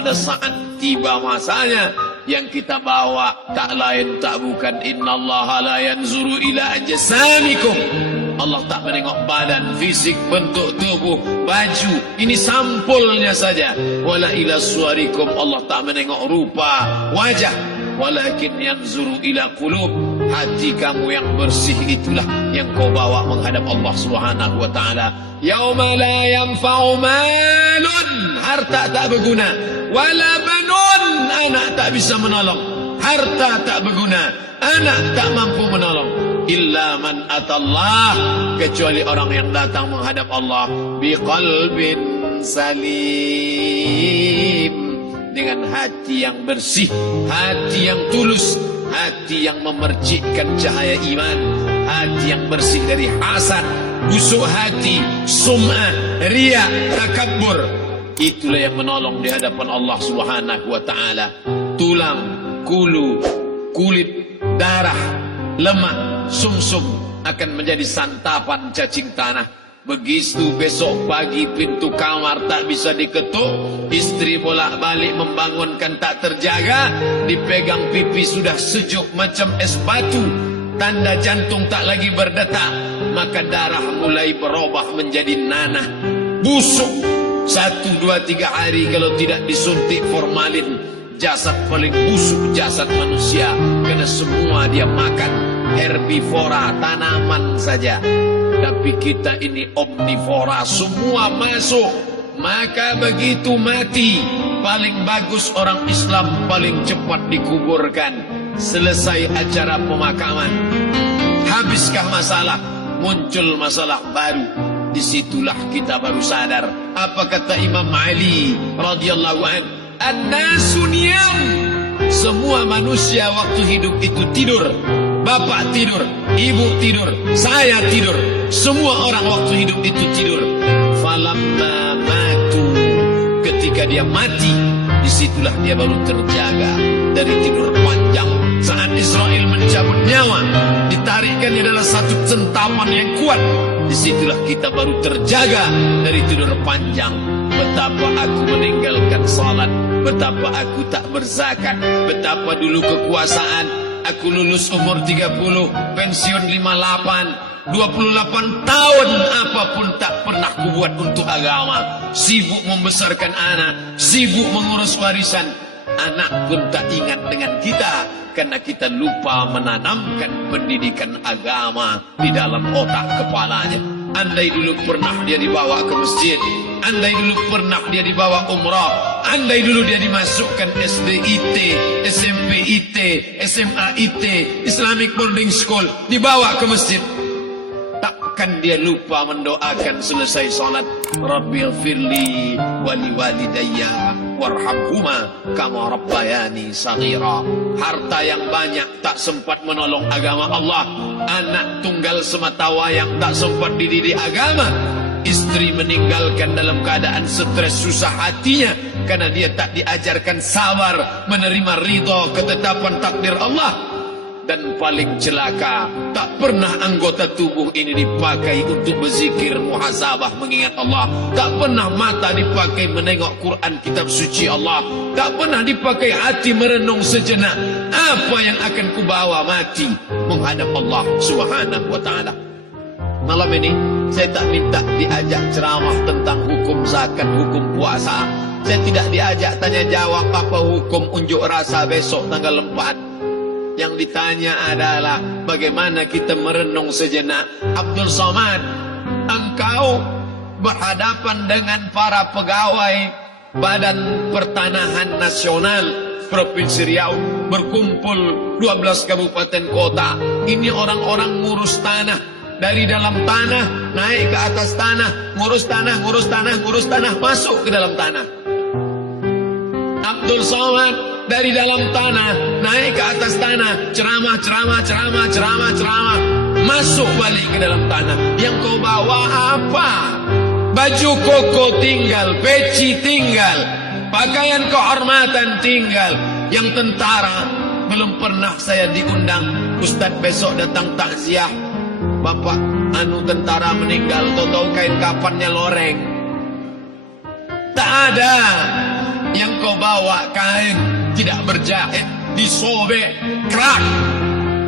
pada saat tiba masanya, yang kita bawa tak lain tak bukan innallaha la yanzuru ila ajsamikum. Allah tak menengok badan, fisik, bentuk tubuh, baju. Ini sampulnya saja. Wala ila suwarikum. Allah tak menengok rupa, wajah. Walakin yanzuru ila qulub. Hati kamu yang bersih itulah yang kau bawa menghadap Allah Subhanahu wa taala. Yauma la yanfa'u malun, harta tak berguna, wala banun, anak tak bisa menolong. Harta tak berguna, anak tak mampu menolong. Illa man atallah, kecuali orang yang datang menghadap Allah biqalbin salim, dengan hati yang bersih, hati yang tulus, hati yang memercikkan cahaya iman, hati yang bersih dari hasad, busuk hati, sum'ah, riya, takabbur. Itulah yang menolong di hadapan Allah Subhanahu wa taala. Tulang, kulu, kulit, darah, lemak, sumsum akan menjadi santapan cacing tanah. Begitu besok pagi pintu kamar tak bisa diketuk, istri bolak-balik membangunkan tak terjaga, dipegang pipi sudah sejuk macam es batu, tanda jantung tak lagi berdetak, maka darah mulai berubah menjadi nanah, busuk. 1, 2, 3 hari kalau tidak disuntik formalin, jasad paling busuk jasad manusia, karena semua dia makan herbivora, tanaman saja. Tapi kita ini omnivora, semua masuk. Maka begitu mati, paling bagus orang Islam paling cepat dikuburkan. Selesai acara pemakaman, habiskah masalah, muncul masalah baru. Disitulah kita baru sadar. Apa kata Imam Ali radhiyallahu an? An-nasu niyam. Semua manusia waktu hidup itu tidur. Bapak tidur, ibu tidur, saya tidur. Semua orang waktu hidup itu tidur. Falamma matu, ketika dia mati, disitulah dia baru terjaga dari tidur panjang. Saat Israel mencabut nyawa, ditarikkannya adalah satu centaman yang kuat. Disitulah kita baru terjaga dari tidur panjang. Betapa aku meninggalkan salat, betapa aku tak berzakat, betapa dulu kekuasaan. Aku lulus umur 30, pensiun 58, 28 tahun apapun tak pernah kubuat untuk agama. Sibuk membesarkan anak, sibuk mengurus warisan. Anak pun tak ingat dengan kita, karena kita lupa menanamkan pendidikan agama di dalam otak kepalanya. Andai dulu pernah dia dibawa ke masjid, andai dulu pernah dia dibawa umrah, andai dulu dia dimasukkan SD IT, SMP IT, SMA IT, Islamic Boarding School, dibawa ke masjid, takkan dia lupa mendoakan selesai salat, Rabbil firli wali walidayya warhamhuma kama rabbayani saghira. Harta yang banyak tak sempat menolong agama Allah. Anak tunggal semata wayang tak sempat dididik agama. Istri meninggalkan dalam keadaan stres susah hatinya karena dia tak diajarkan sabar menerima ridha ketetapan takdir Allah. Dan paling celaka, tak pernah anggota tubuh ini dipakai untuk berzikir, muhasabah, mengingat Allah. Tak pernah mata dipakai menengok Quran, kitab suci Allah. Tak pernah dipakai hati merenung sejenak. Apa yang akan kubawa mati menghadap Allah Subhanahu wa ta'ala. Malam ini saya tak minta diajak ceramah tentang hukum zakat, hukum puasa. Saya tidak diajak tanya jawab apa hukum unjuk rasa besok tanggal 4. Yang ditanya adalah bagaimana kita merenung sejenak. Abdul Somad, engkau berhadapan dengan para pegawai Badan Pertanahan Nasional Provinsi Riau, berkumpul 12 kabupaten kota. Ini orang-orang ngurus tanah, dari dalam tanah naik ke atas tanah, ngurus tanah, ngurus tanah, ngurus tanah, masuk ke dalam tanah. Abdul Somad dari dalam tanah naik ke atas tanah, ceramah, ceramah, ceramah, ceramah, ceramah, masuk balik ke dalam tanah. Yang kau bawa apa? Baju koko tinggal, peci tinggal, pakaian kehormatan tinggal. Yang tentara belum pernah saya diundang. Ustaz besok datang takziah, bapak anu tentara meninggal, tahu kain kafannya loreng. Tak ada. Yang kau bawa dibawa kain tidak berjahit, disobek, kerak.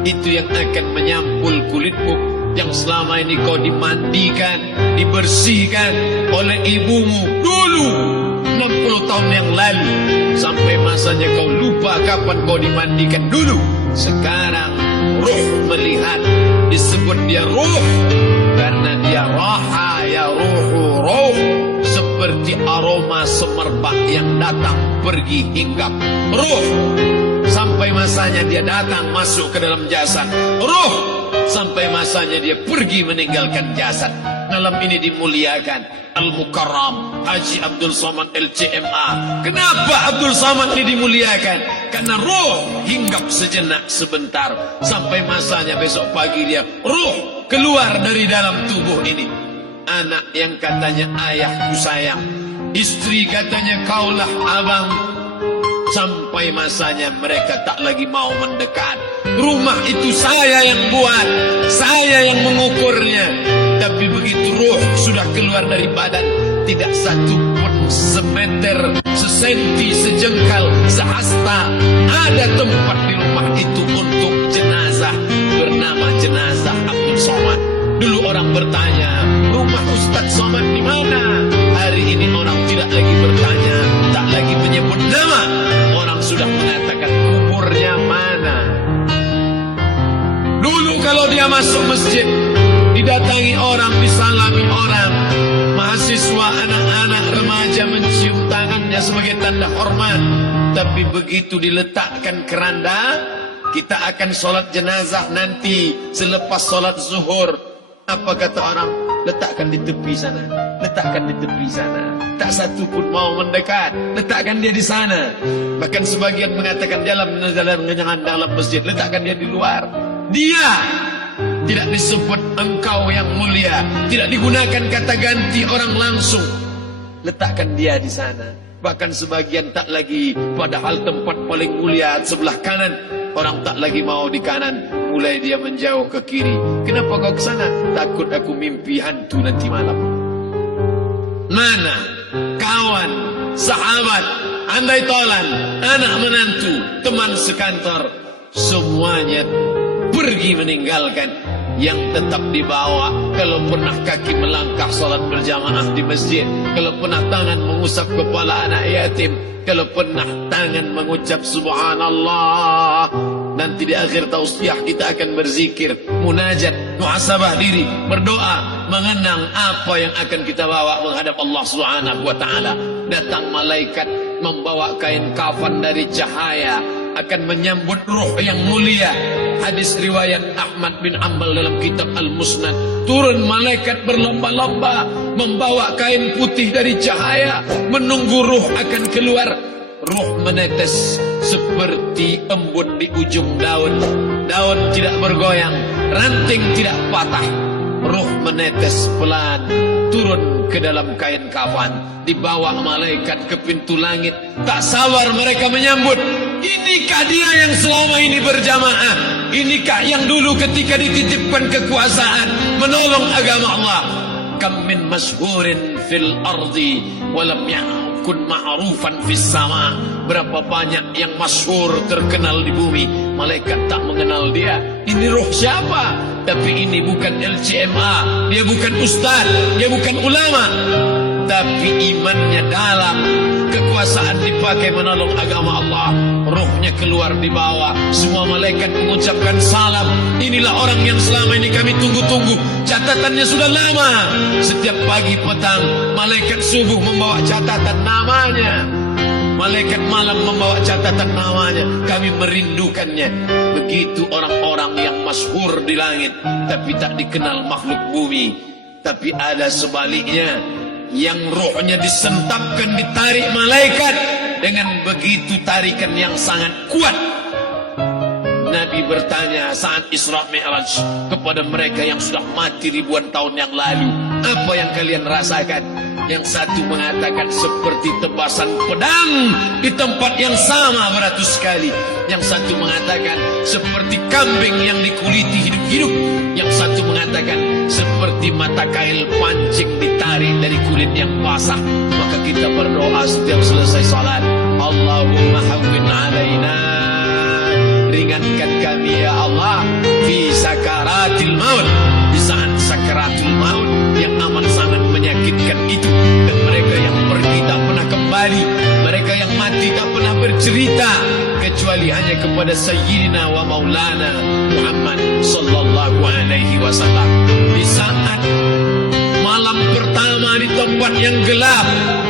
Itu yang akan menyampul kulitmu yang selama ini kau dimandikan, dibersihkan oleh ibumu dulu 60 tahun yang lalu, sampai masanya kau lupa kapan kau dimandikan dulu. Sekarang ruh melihat, disebut dia ruh karena dia raha ya ruhu ruh, seperti aroma semerbak yang datang pergi hinggap. Ruh sampai masanya dia datang masuk ke dalam jasad, ruh sampai masanya dia pergi meninggalkan jasad. Malam ini dimuliakan Al-Mukarram Haji Abdul Somad LCMA. Kenapa Abdul Somad ini dimuliakan? Karena ruh hinggap sejenak sebentar, sampai masanya besok pagi dia ruh keluar dari dalam tubuh ini. Anak yang katanya ayahku sayang, istri katanya kaulah abang, sampai masanya mereka tak lagi mau mendekat. Rumah itu saya yang buat, saya yang mengukurnya. Tapi begitu ruh sudah keluar dari badan, tidak satu pun semeter, sesenti, sejengkal, sehasta ada tempat di rumah itu untuk jenazah bernama jenazah Abdul Somad. Dulu orang bertanya, rumah Ustadz Somad di mana? Hari ini orang tidak lagi bertanya, tak lagi menyebut nama. Orang sudah mengatakan kuburnya mana. Dulu kalau dia masuk masjid, didatangi orang, disalami orang, mahasiswa, anak-anak, remaja mencium tangannya sebagai tanda hormat. Tapi begitu diletakkan keranda, kita akan sholat jenazah nanti selepas sholat zuhur. Apa kata orang? Letakkan di tepi sana, letakkan di tepi sana. Tak satu pun mau mendekat, letakkan dia di sana. Bahkan sebagian mengatakan dalam masjid, letakkan dia di luar. Dia tidak disebut engkau yang mulia, tidak digunakan kata ganti orang langsung. Letakkan dia di sana. Bahkan sebagian tak lagi, padahal tempat paling mulia sebelah kanan, orang tak lagi mau di kanan, mulai dia menjauh ke kiri. Kenapa kau ke sana? Takut aku mimpi hantu nanti malam. Mana kawan, sahabat, andai tolan, anak menantu, teman sekantor, semuanya pergi meninggalkan. Yang tetap dibawa, kalau pernah kaki melangkah salat berjamaah di masjid, kalau pernah tangan mengusap kepala anak yatim, kalau pernah tangan mengucap subhanallah. Nanti di akhir tausiah kita akan berzikir, munajat, muhasabah diri, berdoa, mengenang apa yang akan kita bawa menghadap Allah Subhanahu wa taala. Datang malaikat membawa kain kafan dari cahaya, akan menyambut ruh yang mulia. Hadis riwayat Ahmad bin Ambal dalam kitab Al-Musnad, turun malaikat berlomba-lomba membawa kain putih dari cahaya, menunggu ruh akan keluar. Ruh menetes seperti embun di ujung daun. Daun tidak bergoyang, ranting tidak patah. Ruh menetes pelan turun ke dalam kain kafan, dibawa malaikat ke pintu langit. Tak sabar mereka menyambut. Inikah dia yang selama ini berjamaah? Inikah yang dulu ketika dititipkan kekuasaan menolong agama Allah? Kam min masyhurin fil ardi walam yakun ma'rufan fis sama. Berapa banyak yang masyhur terkenal di bumi, malaikat tak mengenal dia. Ini roh siapa? Tapi ini bukan LCMA, dia bukan ustaz, dia bukan ulama, tapi imannya dalam. Kekuasaan dipakai menolong agama Allah. Rohnya keluar di bawah. Semua malaikat mengucapkan salam. Inilah orang yang selama ini kami tunggu-tunggu. Catatannya sudah lama. Setiap pagi petang, malaikat subuh membawa catatan namanya, malaikat malam membawa catatan namanya. Kami merindukannya. Begitu orang-orang yang masyhur di langit, tapi tak dikenal makhluk bumi. Tapi ada sebaliknya, yang rohnya disentapkan, ditarik malaikat dengan begitu tarikan yang sangat kuat. Nabi bertanya saat Isra Mi'raj kepada mereka yang sudah mati ribuan tahun yang lalu, apa yang kalian rasakan? Yang satu mengatakan seperti tebasan pedang di tempat yang sama beratus kali. Yang satu mengatakan seperti kambing yang dikuliti hidup-hidup. Yang satu mengatakan seperti mata kail pancing ditarik dari kulit yang basah. Maka kita berdoa setiap selesai salat, Allah yang mati tak pernah bercerita kecuali hanya kepada Sayyidina wa Maulana Muhammad sallallahu alaihi wasallam. Di saat malam pertama di tempat yang gelap,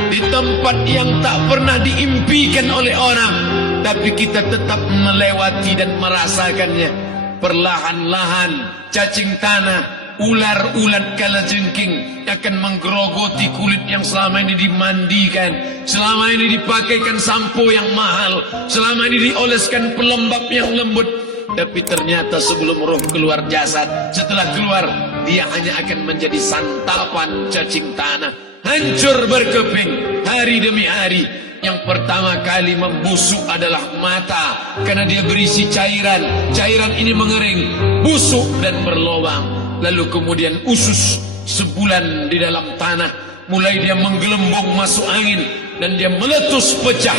di tempat yang tak pernah diimpikan oleh orang, tapi kita tetap melewati dan merasakannya. Perlahan-lahan cacing tanah, ular-ulat kalajengking akan menggerogoti kulit yang selama ini dimandikan, selama ini dipakaikan sampo yang mahal, selama ini dioleskan pelembab yang lembut. Tapi ternyata sebelum roh keluar jasad, setelah keluar dia hanya akan menjadi santapan cacing tanah, hancur berkeping hari demi hari. Yang pertama kali membusuk adalah mata, karena dia berisi cairan. Cairan ini mengering, busuk dan berlubang. Lalu kemudian usus sebulan di dalam tanah, mulai dia menggelembung masuk angin dan dia meletus pecah.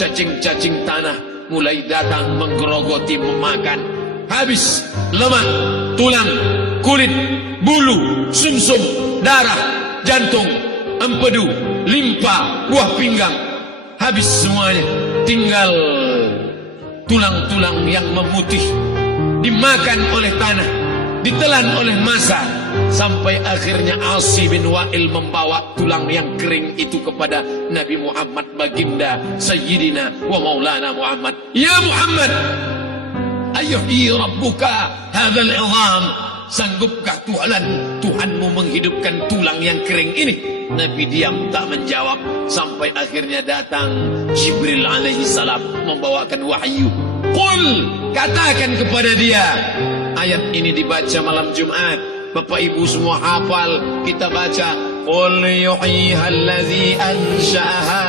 Cacing-cacing tanah mulai datang menggerogoti, memakan. Habis lemak, tulang, kulit, bulu, sumsum, darah, jantung, empedu, limpa, buah pinggang. Habis semuanya, tinggal tulang-tulang yang memutih, dimakan oleh tanah, ditelan oleh massa, sampai akhirnya Asi bin Wa'il membawa tulang yang kering itu kepada Nabi Muhammad, baginda Sayyidina wa Maulana Muhammad. Ya Muhammad, ayuhyi rabbuka hadzal idham, sanggupkah Tuhanmu menghidupkan tulang yang kering ini? Nabi diam tak menjawab, sampai akhirnya datang Jibril alaihi salam membawakan wahyu. Qul, katakan kepada dia. Ayat ini dibaca malam Jumat, Bapak Ibu semua hafal. Kita baca, Qul yuhyiha allazi ansha'aha